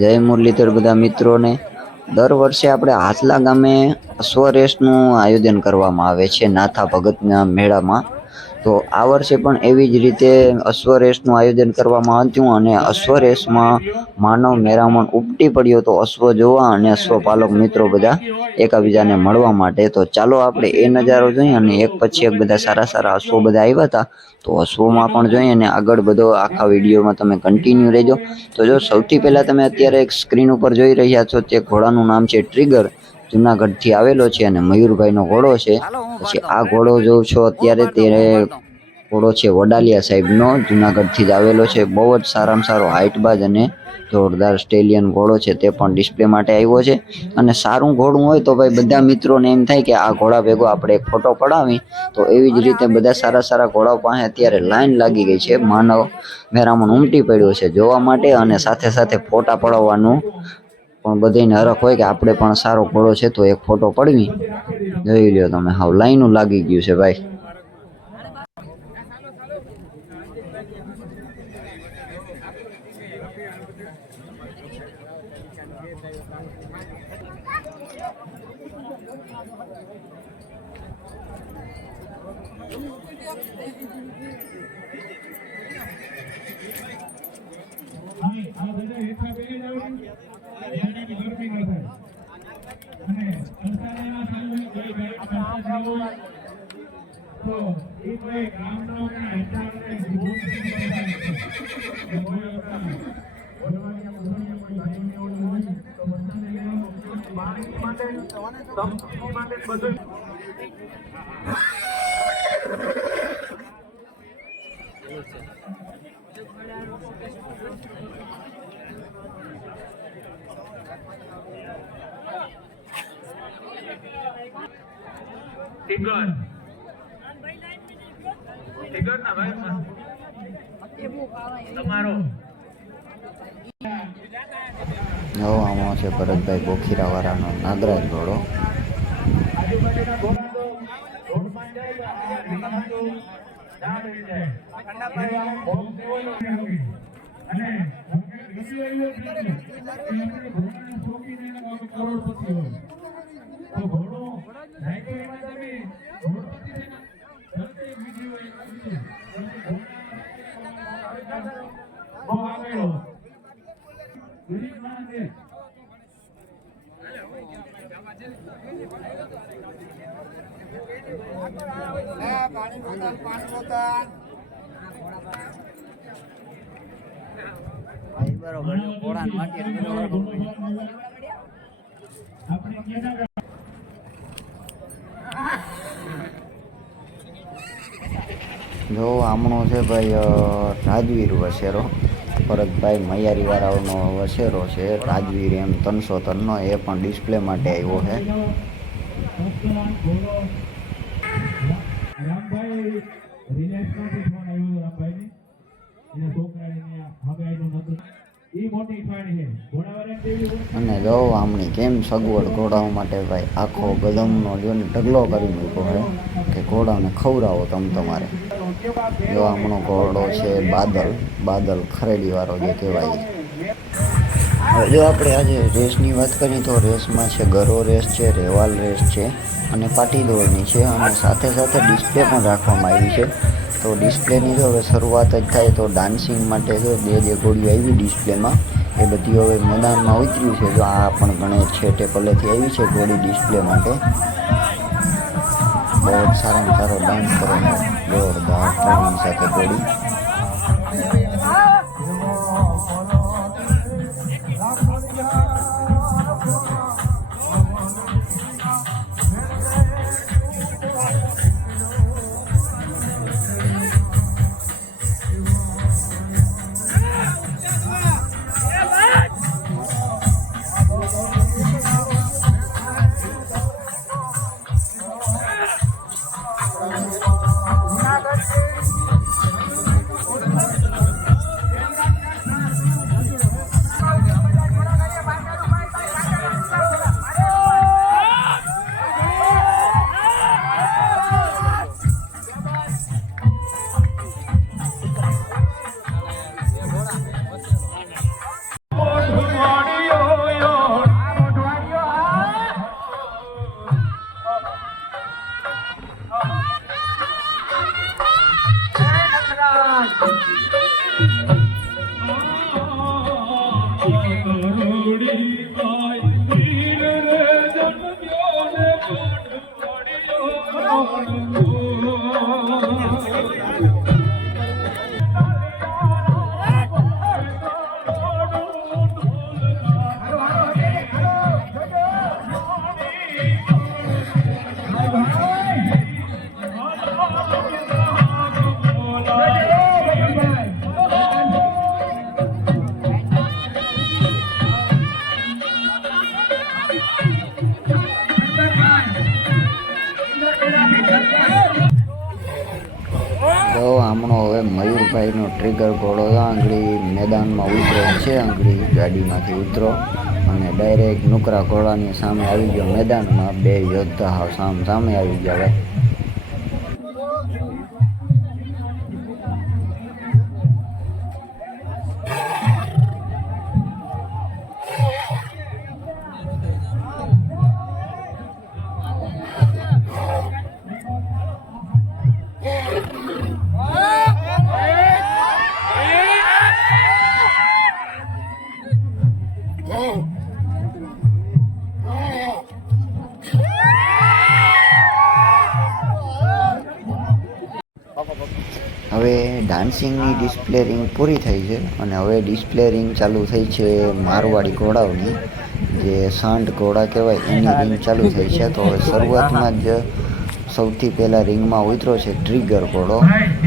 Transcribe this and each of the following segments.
જય મુરલીધર બધા મિત્રોને. દર વર્ષે આપણે હાથલા ગામે અશ્વ રેસનું આયોજન કરવામાં આવે છે નાથા ભગતના મેળામાં. તો આ વર્ષે પણ એવી જ રીતે અશ્વ રેસનું આયોજન કરવામાં આવ્યું અને અશ્વ રેસમાં માનવ મેરામણ ઉપટી પડ્યો તો અશ્વ જોવા અને અશ્વપાલક મિત્રો બધા એકબીજાને મળવા માટે. તો ચાલો આપણે એ નજારો જોઈએ અને એક પછી એક બધા સારા સારા અશ્વો બધા આવ્યા હતા. તો અશ્વમાં પણ જોઈએ અને આગળ બધો આખા વિડીયોમાં તમે કન્ટિન્યુ રહેજો. તો જો સૌથી પહેલાં તમે અત્યારે એક સ્ક્રીન ઉપર જોઈ રહ્યા છો તે ઘોડાનું નામ છે ટ્રિગર. જુનાગઢથી આવેલો છે અને મયુરભાઈનો ઘોડો છે. પછી આ ઘોડો જોઉં છો અત્યારે તે ઘોડો છે વડાલિયા સાહેબનો, જુનાગઢથી જ આવેલો છે. બહુ જ સારામાં સારો હાઇટબાજ અને જોરદાર સ્ટેલિયન ઘોડો છે, તે પણ ડિસ્પ્લે માટે આવ્યો છે. અને સારું ઘોડું હોય તો ભાઈ બધા મિત્રોને એમ થાય કે આ ઘોડા ભેગો આપણે એક ફોટો પડાવી. તો એવી જ રીતે બધા સારા સારા ઘોડાઓ પાસે અત્યારે લાઈન લાગી ગઈ છે. માનવ મેરામણ ઉમટી પડ્યો છે જોવા માટે અને સાથે સાથે ફોટા પડાવવાનું પણ બધાને હરખ હોય કે આપણે પણ સારો ઘોડો છે તો એક ફોટો પડવી. જોઈ લ્યો તમે, હાવ લાઈનું લાગી ગયું છે ભાઈ. નવો આમાં છે ભરતભાઈ બોખીરા વાળાનો નાગરાજ ઘોડો. જો આમણો છે ભાઈ રાજવીર વસેરો, ભરતભાઈ મૈયારી વાળાનો વસેરો છે રાજવીર એમ 303 નો. એ પણ ડિસ્પ્લે માટે આવ્યો છે. અને જો આમણી કેમ સગવડ ઘોડાઓ માટે ભાઈ આખો ગદમનો જો ને ઢગલો કરી મૂક્યો છે કે ઘોડાને ખવડાવો તમારે. જો આમણો ઘોડો છે બાદલ ખરેડી વાળો જે કહેવાય. હવે જો આપણે આજે રેસની વાત કરીએ તો રેસમાં છે ગરો રેસ છે, રેવાલ રેસ છે અને પાટી દોડની છે અને સાથે સાથે ડિસ્પ્લે પણ રાખવામાં આવી છે. તો ડિસ્પ્લેની જો હવે શરૂઆત જ થાય તો ડાન્સિંગ માટે જો જે ઘોડીઓ આવી ડિસ્પ્લેમાં એ બધી હવે મેદાનમાં ઉતર્યું છે. જો આ પણ ગણેશ છેટે પલ્લેથી આવી છે ઘોડી ડિસ્પ્લે માટે. બહુ જ સારામાં સારો ડાન્સ કરે જોરદાર ટ્રેનિંગ સાથે ઘોડી. મયુરભાઈનો ટ્રિગર ઘોડો આંગળી મેદાનમાં ઉતરો છે. આંગળી ગાડીમાંથી ઉતરો અને ડાયરેક્ટ નુકરા ઘોડાની સામે આવી ગયો મેદાનમાં. બે યોદ્ધા હાવ સામે આવી ગયા ભાઈ. હવે ડાન્સિંગની ડિસ્પ્લે રિંગ પૂરી થઈ છે અને હવે ડિસ્પ્લે રિંગ ચાલુ થઈ છે મારવાડી ઘોડાઓની, જે સાંઢ ઘોડા કહેવાય એની રિંગ ચાલુ થઈ છે. તો હવે શરૂઆતમાં જ સૌથી પહેલાં રિંગમાં ઉતરો છે ટ્રિગર ઘોડો.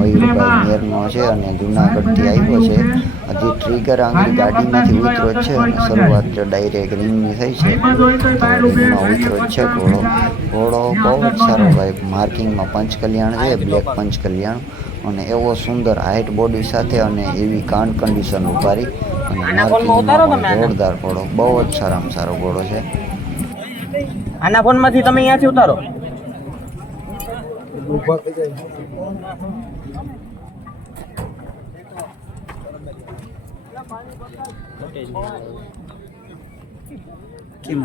મયુરભાઈ મેરનો છે અને જૂનાગઢથી આવ્યો છે. હજી ટ્રિગર આંગળી ગાડીમાંથી ઉતરો જ છે અને શરૂઆત ડાયરેક્ટ રિંગની થઈ છે. તો રિંગમાં ઉતરો જ છે ઘોડો. ઘોડો બહુ જ સારો ભાઈ. માર્કિંગમાં પંચકલ્યાણ છે, બ્લેક પંચકલ્યાણ, અને એવો સુંદર હાઇટ બોડી સાથે અને એવી કાન કન્ડિશન ઉપારી અને માર્કિંગમાં જોરદાર ઘોડો. બહુ જ સારામાં સારો ઘોડો છે. આના ફોનમાંથી તમે અહીંયાથી ઉતારો. કેમ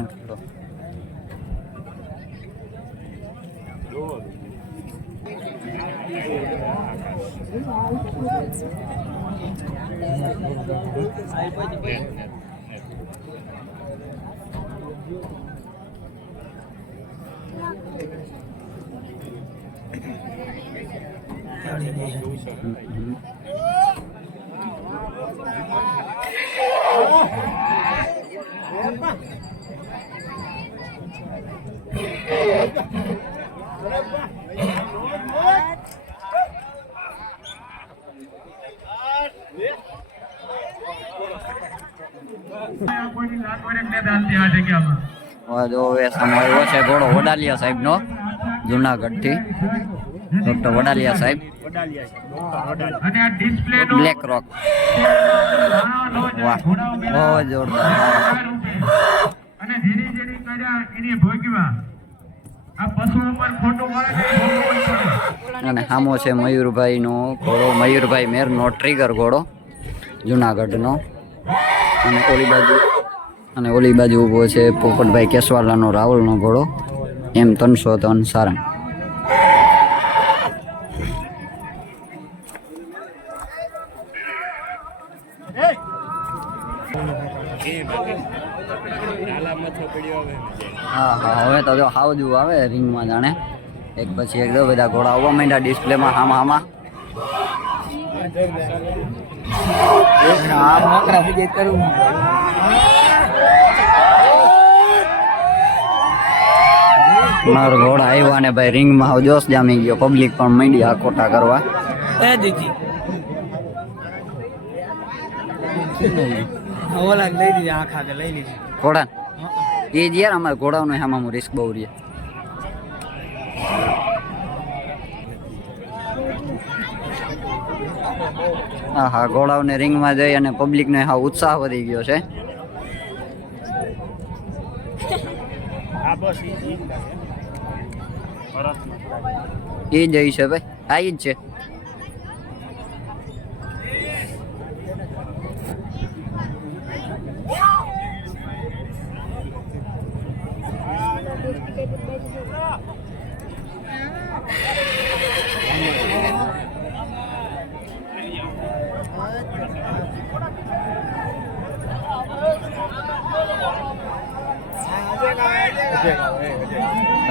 જો વેસમાં આવ્યો છે ઘોડો વડાલિયા સાહેબનો, જુનાગઢથી ડોક્ટર વડાલિયા સાહેબ. બ્લેક રોક. વાહ, બહુ જોરદાર. અને સામો છે મયુરભાઈનો ઘોડો, મયુરભાઈ મેરનો ટ્રિગર ઘોડો જુનાગઢનો. અને ઓલી બાજુ ઊભો છે પોપટભાઈ કેસવાલાનો રાવલનો ઘોડો M303 સારંગ. હા, હવે તો જો હાવજુ આવે રિંગમાં, જાણે એક પછી એક બધા ઘોડા આવવા માંડ્યા ડિસ્પ્લેમાં હામાં. મારો ઘોડા આવ્યા ને ભાઈ રિંગમાં હાવ જોશ જામી ગયો. પબ્લિક પણ માંડી આ કોટા કરવા. ઘોડા એ જ યાર, અમારે ઘોડાનો હામાં રિસ્ક બહુ રહે. હા, ઘોડાઓને રિંગમાં જઈ અને પબ્લિકનો હા ઉત્સાહ વધી ગયો છે. એ જ છે ભાઈ, આ જ છે.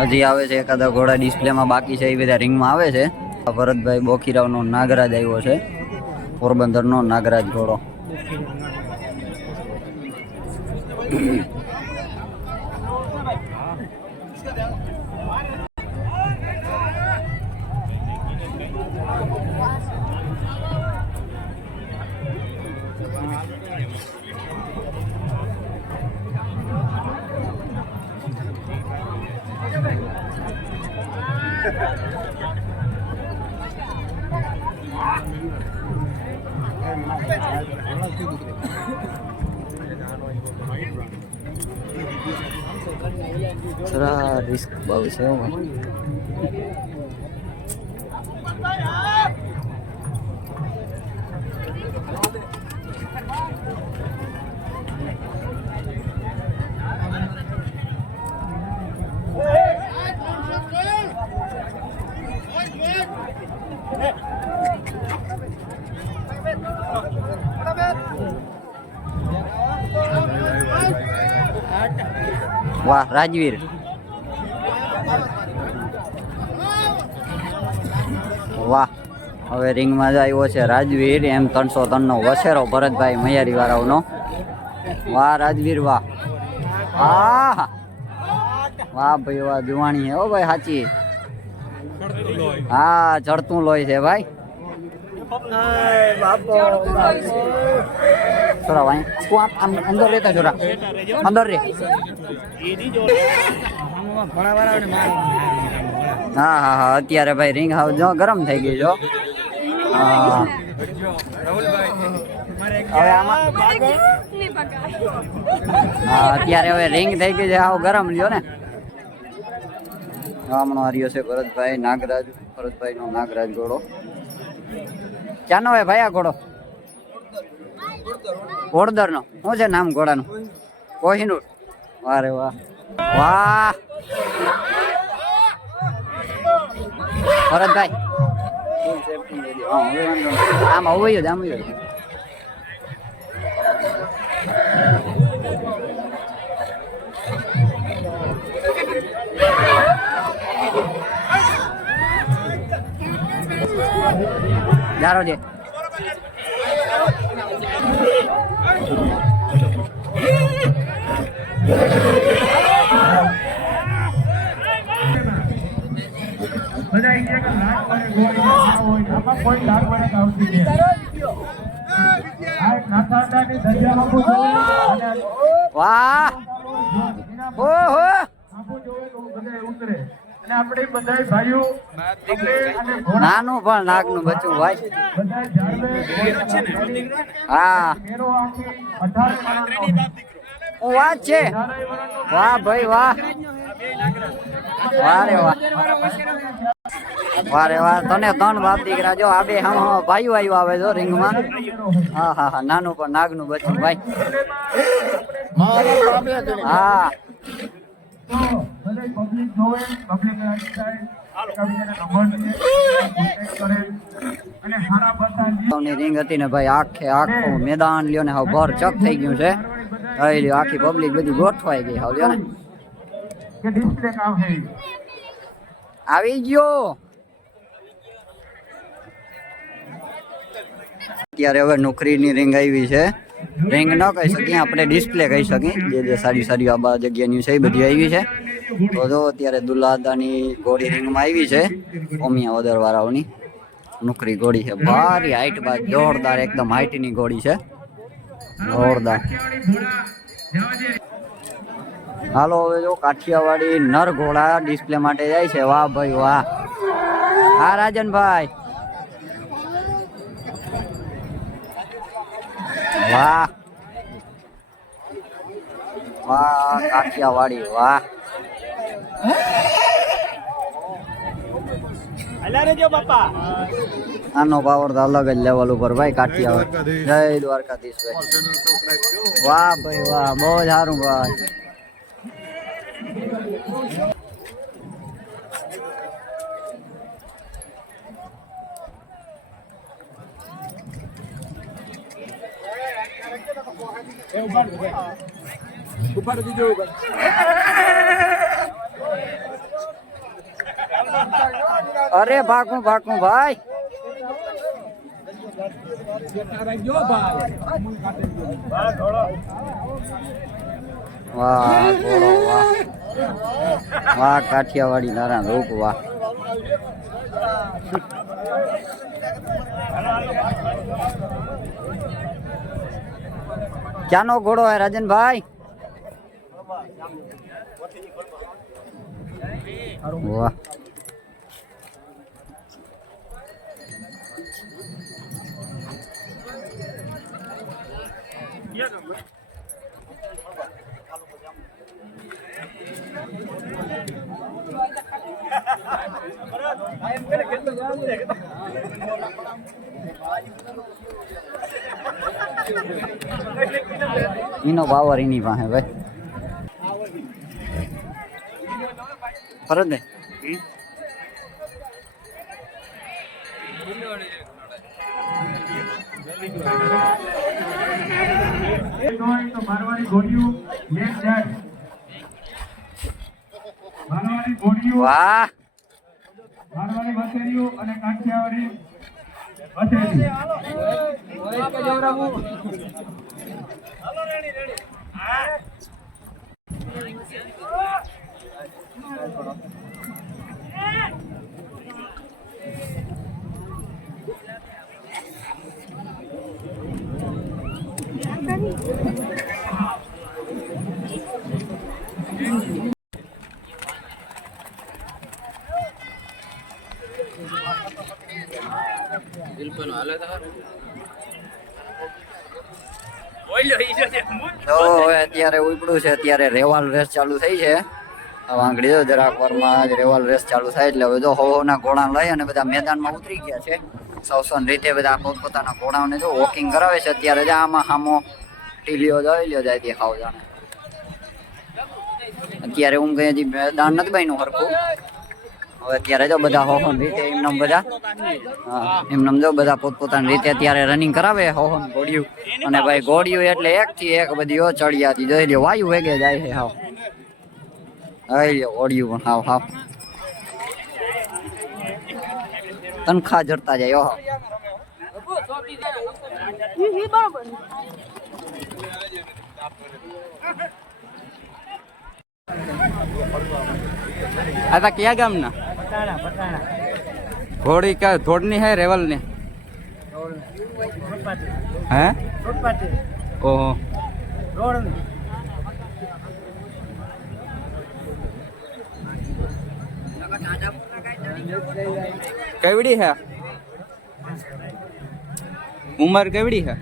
હજી આવે છે એકાદા ઘોડા ડિસ્પ્લેમાં બાકી છે, એ બધા રિંગમાં આવે છે. ભરતભાઈ બોખીરાવનો નાગરાજ આવ્યો છે, પોરબંદરનો નાગરાજ ઘોડો. જરા રિસ્ક બહુ છે હો ભાઈ. વાહ રાજવીર, વાહ. હવે રિંગમાં જ આવ્યો છે રાજવીર. એમ 303 નો વસેરો ભરતભાઈ મૈયારી વાળાનો. વાહ રાજવીર વાહ. હા વાહ ભાઈ વાહ. જુવાણી હે હો ભાઈ સાચી. હા ચડતું લોહી છે ભાઈ. થોડા ભાઈ તું આમ અંદર રહેતા જોરા અંદર રે. હા હા હા અત્યારે ભાઈ રિંગ હાઉસ જો ગરમ થઈ ગઈ જો. હા હવે આમાં હા અત્યારે હવે રિંગ થઈ ગઈ છે આવ ગરમ લ્યો ને. હમણો હાર્યો છે ભરતભાઈ નાગરાજ. ભરતભાઈ નો નાગરાજ ઘોડો. ક્યાંનો હોય ભાઈ આ ઘોડો? ઓડદર નો. શું છે નામ ઘોડાનું? કોહિનૂર. વારે વાહ વાહ ભરતભાઈ. આમ આવું જ આમ જ. જારો છે. વાહ ઓહો. નાનું પણ નાગનું બચ્ચું ભાઈ. હા વાત છે. વાહ ભાઈ વાહ. વારે વાહ વારે વાહ. તને 3 બાપ દીકરા જો આ બે હમ ભાઈઓ આવ્યો આવે જો રિંગમાં. હા હા હા નાનું પણ નાગનું બચ્ચું ભાઈ. હા રિંગ હતી ને ભાઈ આખે આખું મેદાન લ્યો ને હવે ભર ચક થઈ ગયું છે. આખી પબ્લિક બધી ગોઠવાઈ ગઈ હવે લ્યો ને. આવી ગયો. અત્યારે હવે નોકરીની રિંગ આવી છે. રિંગ ન કહી શકીએ આપણે ડિસ્પ્લે કહી શકીએ. જે સારી સારી આ જગ્યાની છે એ બધી આવી છે. તો જો અત્યારે દુલ્લાદાની ઘોડી રિંગમાં આવી છે. ઓમિયા વદર વાળાઓની નોકરી ઘોડી છે. ભારી હાઈટ બાદ જોરદાર એકદમ હાઈટની ઘોડી છે. જોરદાર. હાલો હવે જો કાઠિયાવાડી નર ઘોડા ડિસ્પ્લે માટે જાય છે. વાહ ભાઈ વાહ. હા રાજનભાઈ વાહ વાહ કાઠિયાવાડી વાહ. આનો પાવર તો અલગ જ લેવલ ઉપર ભાઈ. કાઠિયાવાડ જય દ્વારકાધીશ ભાઈ. વાહ ભાઈ વાહ બહુ સારું ભાઈ. અરે ભાગું ભાગું ભાઈ. વાહ ઘોડો વાહ. વાહ કાઠિયાવાડી નારા રૂપ વાહ. ક્યાંનો ઘોડો હે રાજનભાઈ? વાહ એનો પાવર એની પાસે ભાઈ ફરજ ને મારવાડી ઘોડિયું લેટ જાય મારવાડી ઘોડિયું વાહ મારવાડી વસેરીઓ અને કાઠિયાવાડી વસેરી તો હવે અત્યારે ઉપડું છે અત્યારે રેવાલ રેસ ચાલુ થઈ છે વાંગડી જો જરાક વારમાં જ રેવાલ રેસ ચાલુ થાય એટલે હવે જો હોના ઘોડા લઈ અને બધા મેદાનમાં ઉતરી ગયા છે સૌસન રીતે બધા પોતપોતાના ઘોડાઓને જો વોકિંગ કરાવે છે અત્યારે જ આમાં સામો ટીલીઓ જોઈ લ્યો જાય તે હાવ જાણે અત્યારે હું કઈ હજી મેદાન નથી બન્યું હરખું હવે અત્યારે જો બધા હોહન રીતે એમનામ બધા એમનામ જો બધા પોતપોતાની રીતે અત્યારે રનિંગ કરાવે હોહન ઘોડિયું અને ભાઈ ઘોડિયું એટલે એક થી એક બધી ચડિયાતી જોઈ લ્યો વાયુ વેગે જાય છે હાવ જોઈ લ્યો ઘોડિયું પણ હાવ હાવ તનખા જડતા જાય ઓહો आता क्या गामना घोड़ी का धोड़नी है रेवल ने हैं ओहो केवड़ी है उम्र केवड़ी है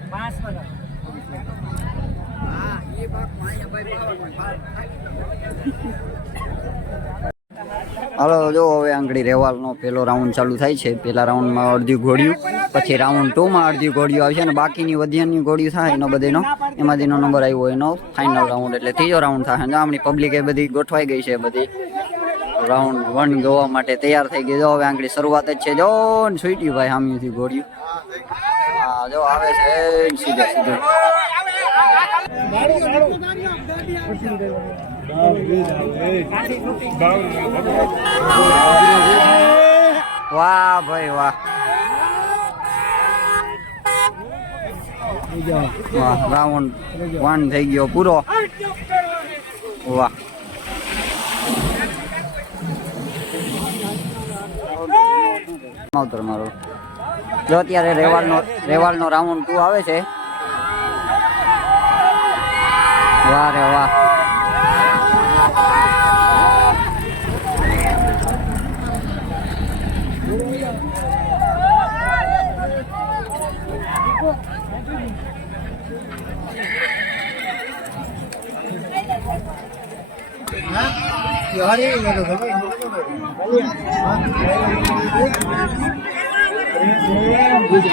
હાલો જો હવે આંગળી રેવાલનો પેલો રાઉન્ડ ચાલુ થાય છે પેલા રાઉન્ડમાં અડધી ઘોડિયું પછી રાઉન્ડ 2 માં અડધી ઘોડિયું આવશે અને બાકીની વધ્યાની ઘોડિયું થાય એનો બધીનો એમાંથીનો નંબર આવ્યો એનો ફાઇનલ રાઉન્ડ એટલે ત્રીજો રાઉન્ડ થાય જો આમની પબ્લિક એ બધી ગોઠવાઈ ગઈ છે બધી રાઉન્ડ 1 જોવા માટે તૈયાર થઈ ગઈ જો હવે આંગળી શરૂઆત જ છે જો સ્વીટી ભાઈ સામેથી ઘોડિયું હા જો આવે છે સીધે સીધું વાહ ભાઈ વાહ વાહ રાઉન્ડ 1 થઈ ગયો પૂરો વાહ માવતર મારો જો અત્યારે રેવાલનો રાઉન્ડ 2 આવે છે વાહ રે વાહ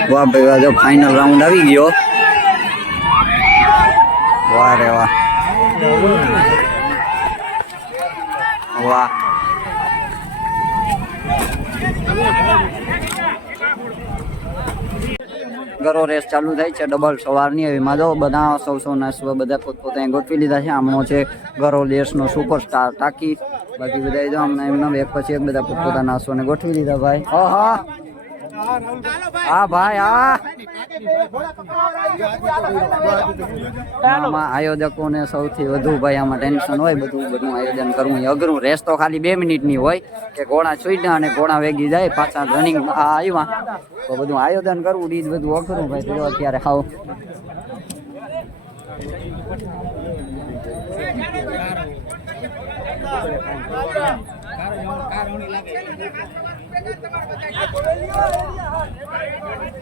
વાહ ભાઈ વાહ જો ફાઇનલ રાઉન્ડ આવી ગયો વાહ રે વાહ વાહ ગરો રેસ ચાલુ થાય છે ડબલ સવારની એમાં જો બધા સૌ નાસવા બધા પોતપોતાને ગોઠવી લીધા છે આમનો છે ગરો દેશનો સુપરસ્ટાર ટાકી બાકી બધા જો અમને એમના એક પછી એક બધા પોતપોતાના નાસવાને ગોઠવી લીધા ભાઈ હા ભાઈ આમાં આયોજકોને સૌથી વધુ ભાઈ આમાં ટેન્શન હોય બધું આયોજન કરવું અઘરું રેસ તો ખાલી 2 મિનિટની હોય કે ઘોડા છૂટ્યા અને ઘોડા વેગી જાય પાછા રનિંગ આવ્યા તો બધું આયોજન કરવું ઈ જ બધું અઘરું ભાઈ તો અત્યારે હાવ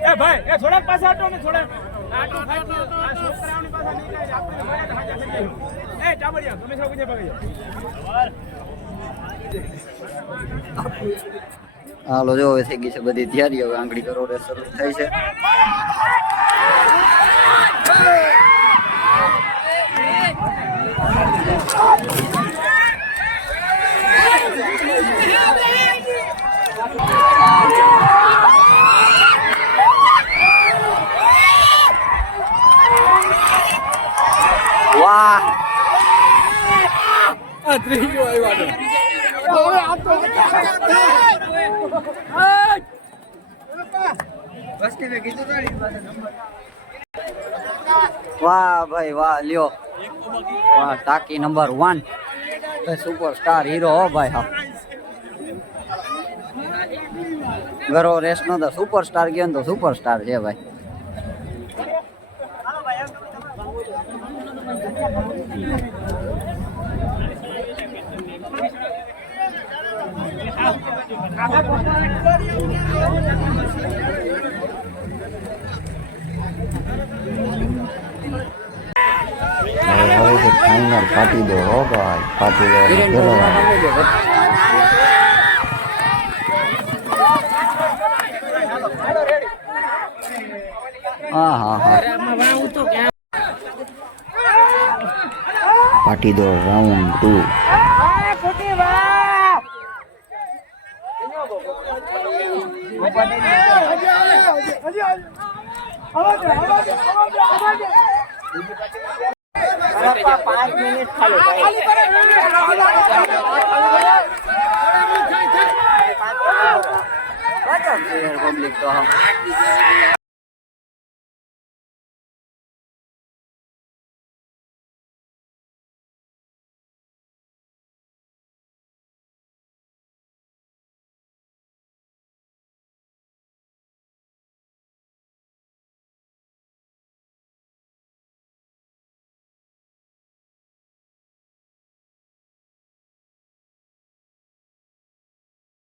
એ ભાઈ એ થોડાક પાછા હટો ને થોડા હાલો જો હવે થઈ ગઈ છે બધી તૈયારી. હવે આંગળી કરોડે શરૂ થાય છે. વાહ વાહ ભાઈ વાહ, લ્યો વાહ, ટાંકી નંબર 1 સુપરસ્ટાર હીરો હો ભાઈ. હા ગરો રેસ નો તો સુપરસ્ટાર ગયો ને તો સુપરસ્ટાર છે ભાઈ. હવે ફાઈનલ પાટી દો હો ભાઈ, પાટી દો. હા હા હા, પાટી દો રાઉન્ડ 2. પબ્લિક તો